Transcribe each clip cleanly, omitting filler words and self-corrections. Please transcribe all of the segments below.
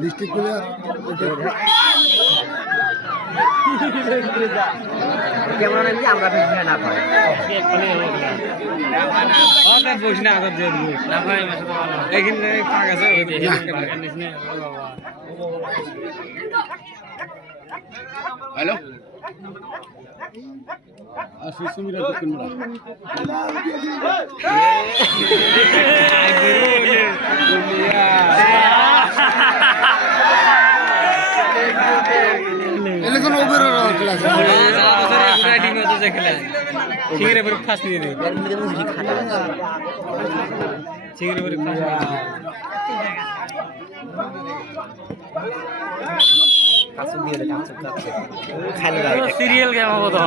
district player কেমন নাকি আমরা ফেসবুকে না পাই বস না আগত যে না ভাই এখানে পাক আছে হ্যালো সুমিরা তো কিনবো এলাকার ওভার ক্লাস রাইডিং হতে যে খেলা সিঙ্গরে পরে ফাস্ট দিয়ে দিই সিঙ্গরে পরে ফাস্ট কাছে দিয়ে দে কাছে খাইলে লাগে সিরিয়াল গেম হবে তো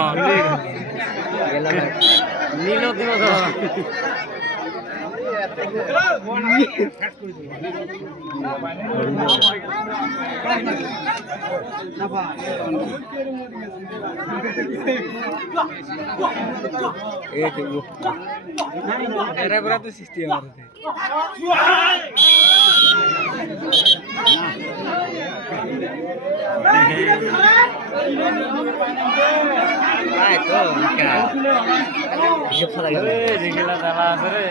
নীল দিব তো এরা বড় তো সিস্টেম আছে আয় তো হিসাব ছাড়া গেল রেগুলা জ্বালা আছে রে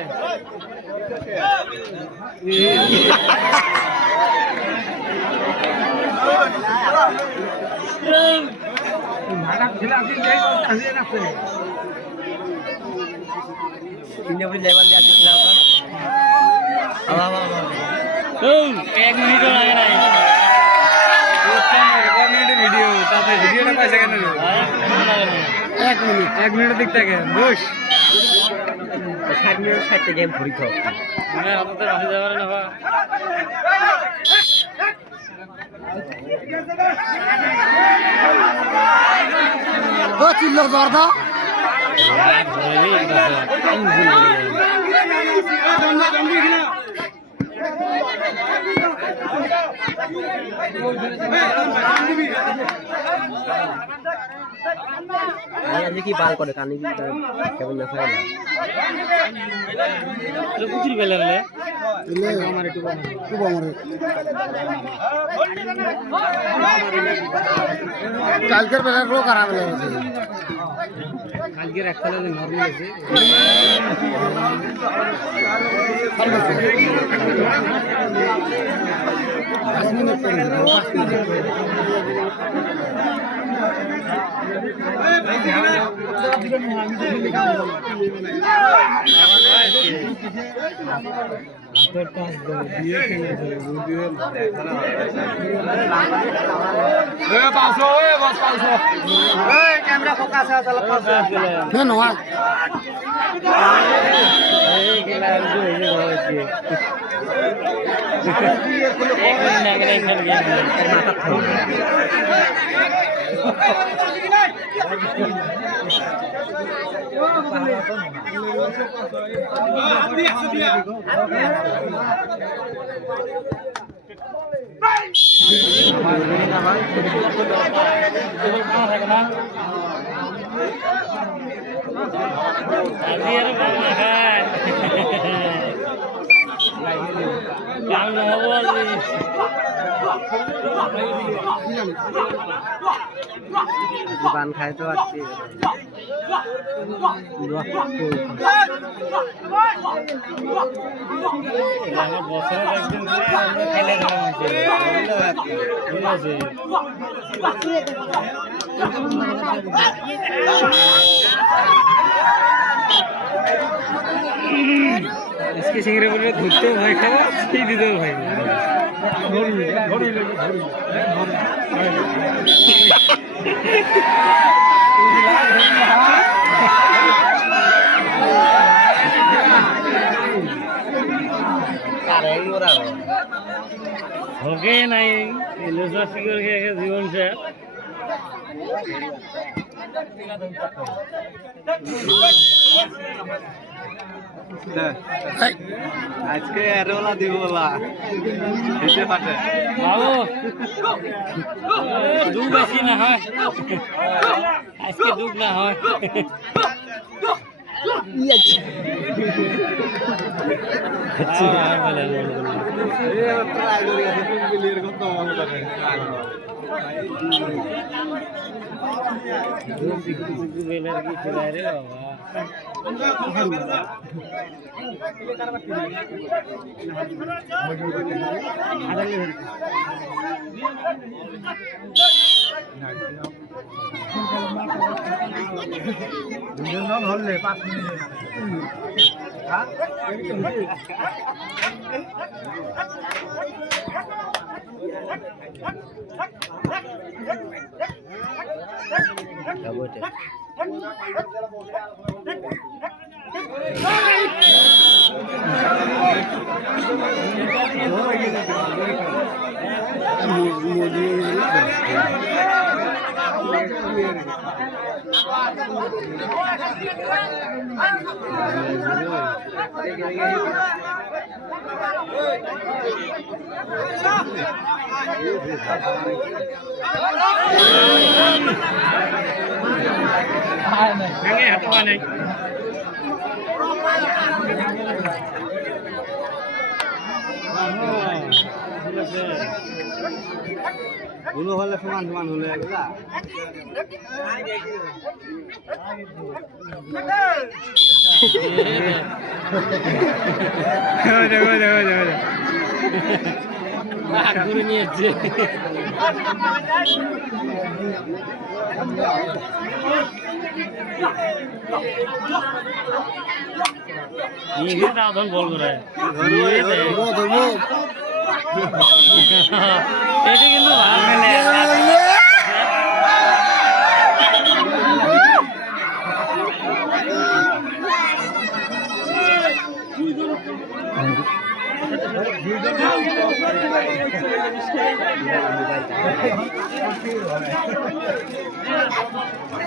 লেভেল যা দিছিলাম এক মিনিটও লাগে নাই ভিডিও তাতে ভিডিওটা পাইছে কেন এক মিনিট দিক থাকে বস 60 মিনিট 60টা গেম ঘুরি তো হ্যাঁ অত তো রাখা যাবে না বা ও চিল্লো জর্দা আজ কি বাল করে কানি কেমন দেখা গেল কুচির বেলা রে আমার একটু আমার কালকের বেলার লোক খারাপ লেগেছে কালকে একটা নরমাল আছে ক্যামেরা ফোকাস আছে চলো না না পান খায় তো আজকে বছরে একদিন খেলে আজকে সিংড়ে বলে ধরতেও ভয় খাবো সেই দিতেও ভয় হোকে নাই জীবন শেষ আজকে এরোলা দিব বলা দিতে পারে বাবু দুধ বেশি না হয় আজকে দুধ না হয় ট্রাই করে আছে তুমি বিলির কত মনে করে হলে 5 মিনিট গুলো হলে সমান সমান হলে এগুলা করে নিয়েছে বল করে এটা কিন্তু ভালো